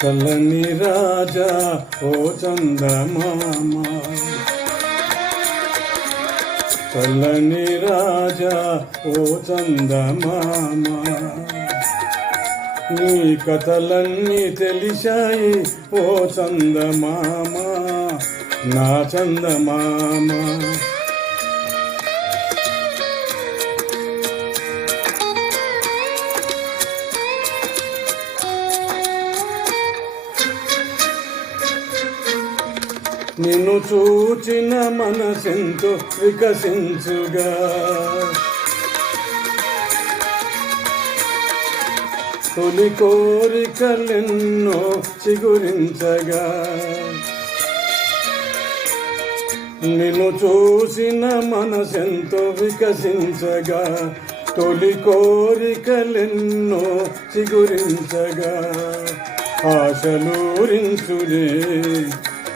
చల్లని రాజా ఓ చందమామ, చల్లని రాజా ఓ చందమామ, నీ కథలన్నీ తెలిసాయి ఓ చందమామ, నా చందమామ. నిన్ను చూచిన మనసెంతో వికసించుగా, తొలి కోరికలెన్నో చిగురించగా, నిన్ను చూసిన మనసెంతో వికసించగా, తొలి కోరికలెన్నో చిగురించగా, ఆశలూరించులే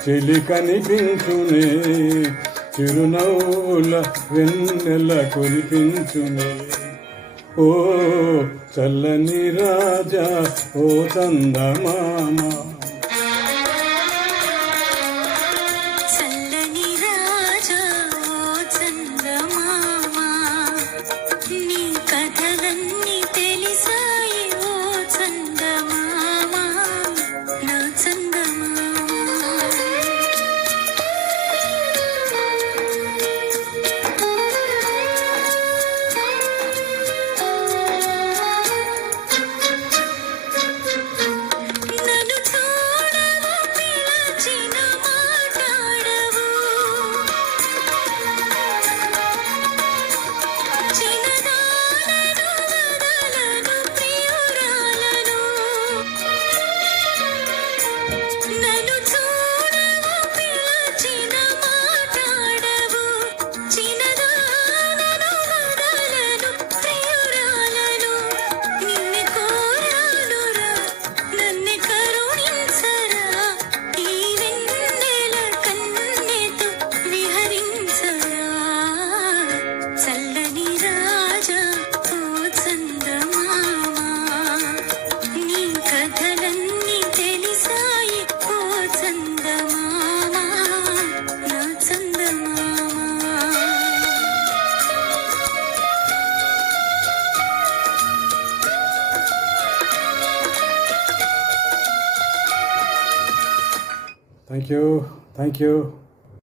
చెలి కనిపించునే, చిరునవ్వుల వెన్నెల కురిపించునే. ఓ చల్లని రాజా ఓ చందమామ, చల్లని రాజా ఓ చందమామ, నీ కథలన్నీ తెలిసాయి ఓ చందమామ, నా చందమామ. Thank you.